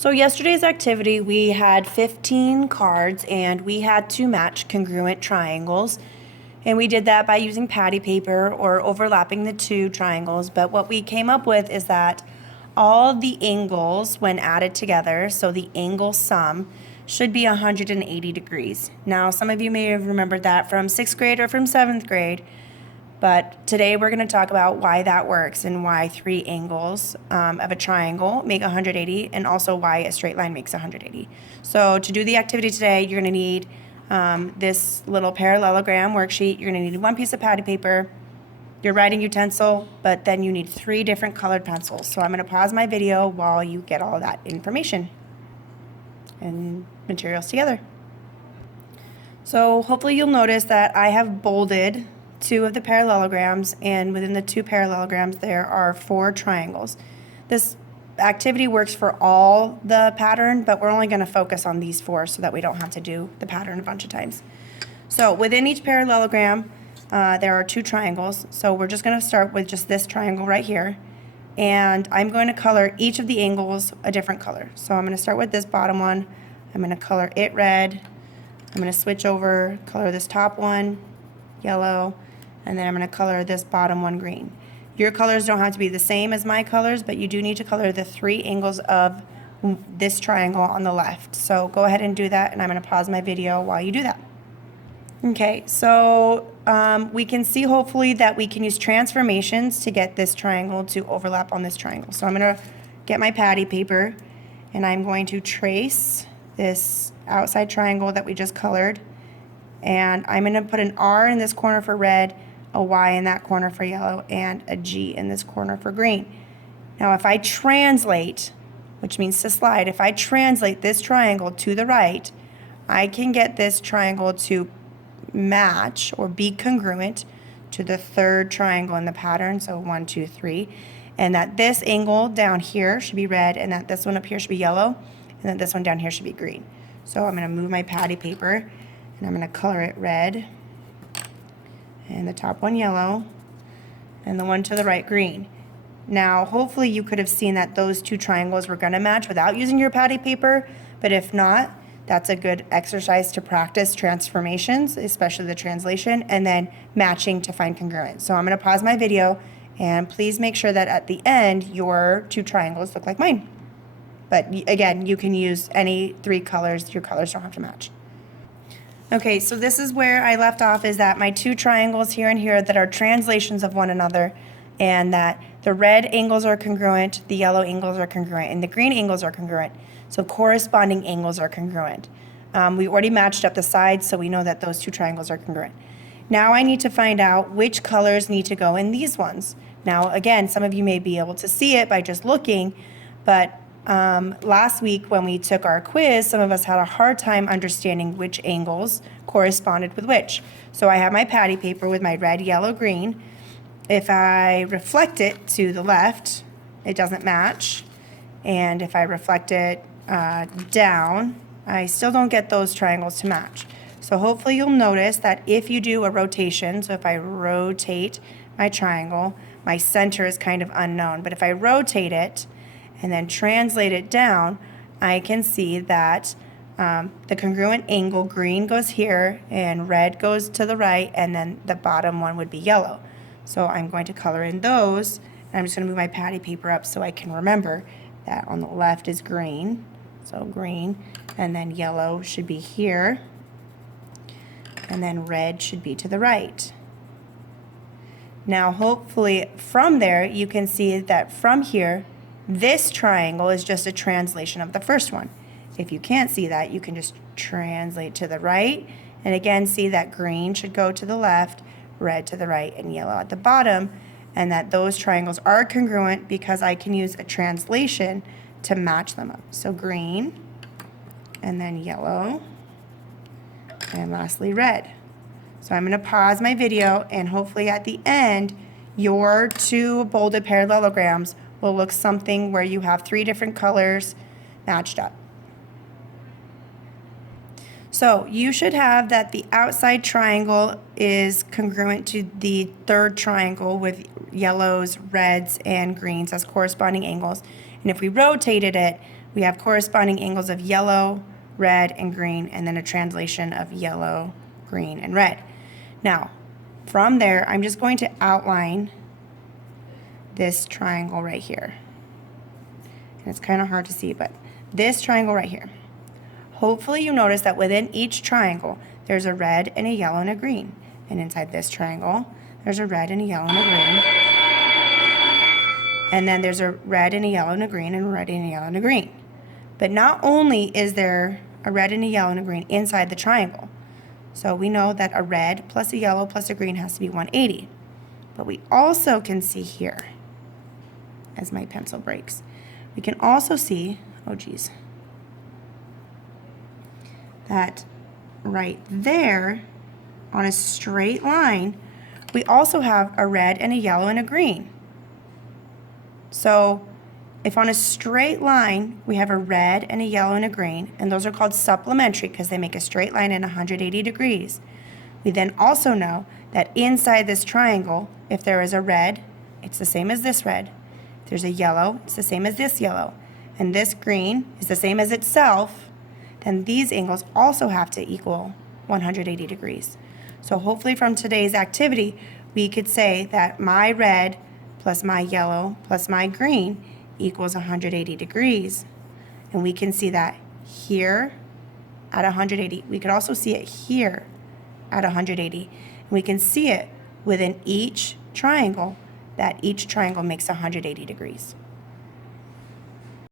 So yesterday's activity, we had 15 cards and we had to match congruent triangles. And we did that by using patty paper or overlapping the two triangles. But what we came up with is that all the angles, when added together, so the angle sum, should be 180 degrees. Now, some of you may have remembered that from 6th grade or from 7th grade. But today we're going to talk about why that works and why three angles of a triangle make 180 and also why a straight line makes 180. So to do the activity today, you're going to need this little parallelogram worksheet. You're going to need one piece of patty paper, your writing utensil, but then you need 3 different colored pencils. So I'm going to pause my video while you get all that information and materials together. So hopefully you'll notice that I have bolded 2 of the parallelograms, and within the 2 parallelograms there are 4 triangles. This activity works for all the pattern, but we're only going to focus on these 4 so that we don't have to do the pattern a bunch of times. So within each parallelogram there are 2 triangles, so we're just going to start with just this triangle right here, and I'm going to color each of the angles a different color. So I'm going to start with this bottom one. I'm going to color it red. I'm going to switch over, color this top one yellow, and then I'm going to color this bottom one green. Your colors don't have to be the same as my colors, but you do need to color the 3 angles of this triangle on the left. So go ahead and do that, and I'm going to pause my video while you do that. Okay, so we can see hopefully that we can use transformations to get this triangle to overlap on this triangle. So I'm going to get my patty paper, and I'm going to trace this outside triangle that we just colored, and I'm going to put an R in this corner for red, a Y in that corner for yellow, and a G in this corner for green. Now if I translate, which means to slide, if I translate this triangle to the right, I can get this triangle to match or be congruent to the 3rd triangle in the pattern, so 1, 2, 3, and that this angle down here should be red, and that this one up here should be yellow, and that this one down here should be green. So I'm going to move my patty paper, and I'm going to color it red, and the top one yellow, and the one to the right green. Now hopefully you could have seen that those 2 triangles were going to match without using your patty paper, but if not, that's a good exercise to practice transformations, especially the translation, and then matching to find congruence. So I'm going to pause my video, and please make sure that at the end your 2 triangles look like mine. But again, you can use any 3 colors. Your colors don't have to match. Okay, so this is where I left off, is that my 2 triangles here and here that are translations of one another, and that the red angles are congruent, the yellow angles are congruent, and the green angles are congruent. So corresponding angles are congruent. We already matched up the sides, so we know that those 2 triangles are congruent. Now I need to find out which colors need to go in these ones. Now again, some of you may be able to see it by just looking, but last week when we took our quiz, some of us had a hard time understanding which angles corresponded with which. So I have my patty paper with my red, yellow, green. If I reflect it to the left, it doesn't match. And if I reflect it down, I still don't get those triangles to match. So hopefully you'll notice that if you do a rotation, so if I rotate my triangle, my center is kind of unknown. But if I rotate it and then translate it down, I can see that the congruent angle, green goes here and red goes to the right, and then the bottom one would be yellow. So I'm going to color in those, and I'm just going to move my patty paper up so I can remember that on the left is green, so green, and then yellow should be here, and then red should be to the right. Now hopefully from there you can see that from here, this triangle is just a translation of the first one. If you can't see that, you can just translate to the right, and again see that green should go to the left, red to the right, and yellow at the bottom, and that those triangles are congruent because I can use a translation to match them up. So green, and then yellow, and lastly red. So I'm going to pause my video, and hopefully at the end your 2 bolded parallelograms will look something where you have 3 different colors matched up. So you should have that the outside triangle is congruent to the 3rd triangle with yellows, reds, and greens as corresponding angles. And if we rotated it, we have corresponding angles of yellow, red, and green, and then a translation of yellow, green, and red. Now, from there, I'm just going to outline this triangle right here. And it's kind of hard to see, but this triangle right here. Hopefully you notice that within each triangle, there's a red and a yellow and a green. And inside this triangle, there's a red and a yellow and a green. And then there's a red and a yellow and a green and a red and a yellow and a green. But not only is there a red and a yellow and a green inside the triangle, so we know that a red plus a yellow plus a green has to be 180. But we also can see here, as my pencil breaks, we can also see, oh geez, that right there on a straight line, we also have a red and a yellow and a green. So if on a straight line we have a red and a yellow and a green, and those are called supplementary because they make a straight line in 180 degrees, we then also know that inside this triangle, if there is a red, it's the same as this red. If there's a yellow, it's the same as this yellow. And this green is the same as itself, then these angles also have to equal 180 degrees. So hopefully from today's activity, we could say that my red plus my yellow plus my green equals 180 degrees. And we can see that here at 180. We could also see it here at 180. And we can see it within each triangle, that each triangle makes 180 degrees.